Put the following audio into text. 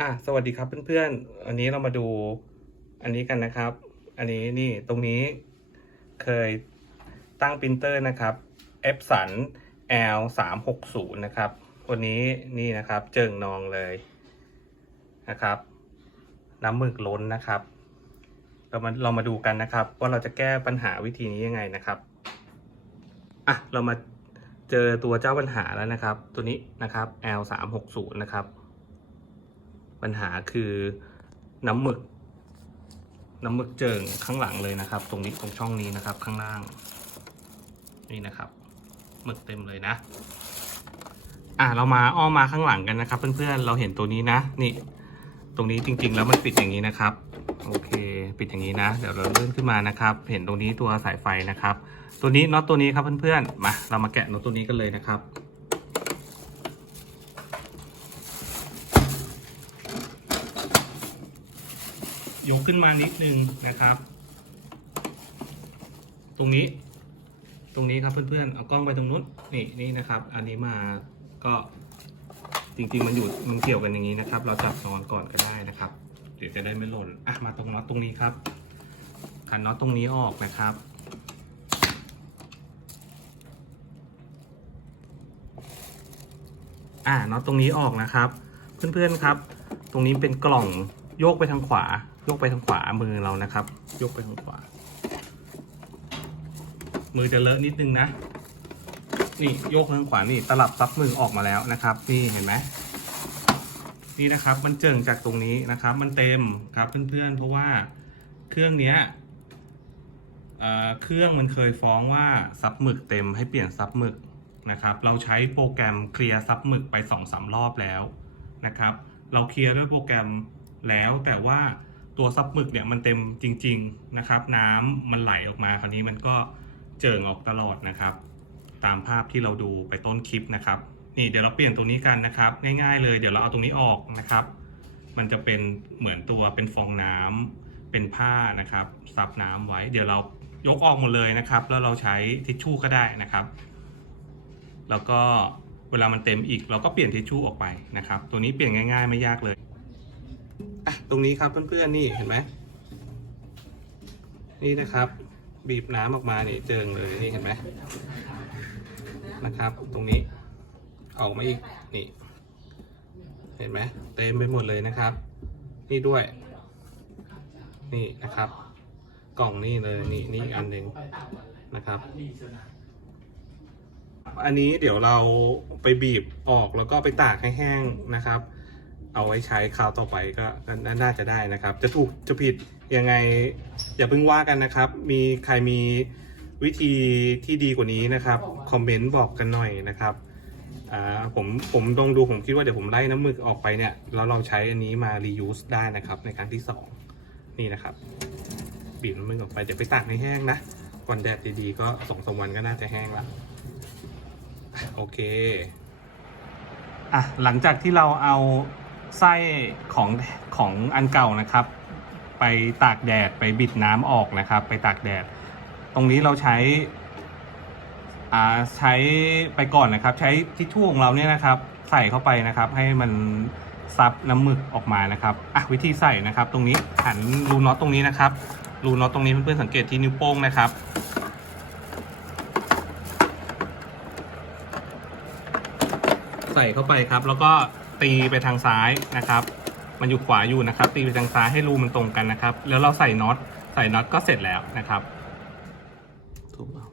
อะสวัสดีครับเพื่อนๆ อันนี้เรามาดูอันนี้กันนะครับ อันนี้นี่ตรงนี้เคยตั้งปรินเตอร์นะครับ Epson L 3 6 0นะครับวันนี้นี่นะครับเจิงนองเลยนะครับ น้ำหมึกล้นนะครับ เรามาเรามาดูกันนะครับ ว่าเราจะแก้ปัญหาวิธีนี้ยังไงนะครับอะเรามาเจอตัวเจ้าปัญหาแล้วนะครับ ตัวนี้นะครับ L 3 6 0นะครับ ปัญหาคือน้ำหมึก น้ำหมึกเจิงข้างหลังเลยนะครับ ตรงนี้ตรงช่องนี้นะครับ ข้างล่าง นี่นะครับหมึกเต็มเลยนะ อะเรามาอ้อมมาข้างหลังกันนะครับ เพื่อนๆเราเห็นตัวนี้นะ นี่ ตรงนี้จริง ๆ แล้วมันปิดอย่างนี้นะครับโอเค ปิดอย่างนี้นะ เดี๋ยวเราเลื่อนขึ้นมานะครับ เห็นตรงนี้ตัวสายไฟนะครับ ตัวนี้น็อตตัวนี้ครับเพื่อนๆมาเรามาแกะน็อตตัวนี้กันเลยนะครับ ยกขึ้นมานิดนึงนะครับ ตรงนี้ ตรงนี้ครับเพื่อนๆ เอากล้องไปตรงนู้น นี่นี่นะครับ อันนี้มาก็จริงๆ มันอยู่มันเกี่ยวกันอย่างนี้นะครับ เราจับนอนก่อนก็ได้นะครับ เดี๋ยวจะได้ไม่หล่น อะ มาตรงน็อตตรงนี้ครับ ขันน็อตตรงนี้ออกนะครับอ่าน็อตตรงนี้ออกนะครับ เพื่อนๆครับ ตรงนี้เป็นกล่องโยกไปทางขวา ยกไปทางขวามือเรานะครับ ยกไปทางขวา มือจะเลอะนิดนึงนะ นี่ยกทางขวานี่ตลับซับมือออกมาแล้วนะครับ นี่เห็นไหมนี่นะครับมันเจิงจากตรงนี้นะครับ มันเต็มครับเพื่อนๆเพราะว่าเครื่องเนี้ยเครื่องมันเคยฟ้องว่าซับหมึกเต็มให้เปลี่ยนซับหมึกนะครับ เราใช้โปรแกรมเคลียร์ซับหมึกไปสองสามรอบแล้วนะครับ เราเคลียร์ด้วยโปรแกรมแล้วแต่ว่า ตัวซับหมึกเนี่ยมันเต็มจริง ๆนะครับ น้ำมันไหลออกมาคราวนี้มันก็เจิ่งออกตลอดนะครับ ตามภาพที่เราดูไปต้นคลิปนะครับนี่เดี๋ยวเราเปลี่ยนตรงนี้กันนะครับ ง่ายๆ เลยเดี๋ยวเราเอาตรงนี้ออกนะครับ มันจะเป็นเหมือนตัวเป็นฟองน้ำเป็นผ้านะครับซับน้ำไว้ เดี๋ยวเรายกออกหมดเลยนะครับ แล้วเราใช้ทิชชู่ก็ได้นะครับ แล้วก็เวลามันเต็มอีก เราก็เปลี่ยนทิชชู่ออกไปนะครับ ตัวนี้เปลี่ยนง่าย ๆ ไม่ยากเลย ตรงนี้ครับเพื่อนๆนี่เห็นไหมนี่นะครับ บีบน้ำออกมานี่เจิงเลยนี่เห็นไหมนะครับ ตรงนี้ออกมาอีกนี่ เห็นไหมเต็มไปหมดเลยนะครับ นี่ด้วย นี่นะครับ กล่องนี่เลยนี่นี่อีกอันหนึ่งนะครับอันนี้เดี๋ยวเราไปบีบออกแล้วก็ไปตากให้แห้งนะครับ เอาไว้ใช้คราวต่อไปก็น่าจะได้นะครับ จะถูกจะผิดยังไงอย่าเพิ่งว่ากันนะครับ มีใครมีวิธีที่ดีกว่านี้นะครับคอมเมนต์บอกกันหน่อยนะครับอ่าผมผมลองดูผมคิดว่าเดี๋ยวผมไล่น้ำหมึกออกไปเนี่ยแล้วเราใช้อันนี้มา reuse ได้นะครับในครั้งที่สองนี่นะครับ บีบน้ำหมึกออกไปเดี๋ยวไปตากให้แห้งนะก่อนแดดดีๆก็สองสามวันก็น่าจะแห้งละโอเคอะหลังจากที่เราเอา ไส้ของของอันเก่านะครับ ไปตากแดดไปบิดน้ำออกนะครับ ไปตากแดด ตรงนี้เราใช้อ่าใช้ไปก่อนนะครับ ใช้ทิชชู่ของเราเนี่ยนะครับ ใส่เข้าไปนะครับ ให้มันซับน้ำหมึกออกมานะครับอะวิธีใส่นะครับ ตรงนี้หันรูน็อตตรงนี้นะครับรูน็อตตรงนี้เพื่อนๆสังเกตที่นิ้วโป้งนะครับใส่เข้าไปครับ แล้วก็ ตีไปทางซ้ายนะครับ มันอยู่ขวาอยู่นะครับ ตีไปทางซ้ายให้รูมันตรงกันนะครับ แล้วเราใส่น็อต ใส่น็อตก็เสร็จแล้วนะครับถูกเปล่า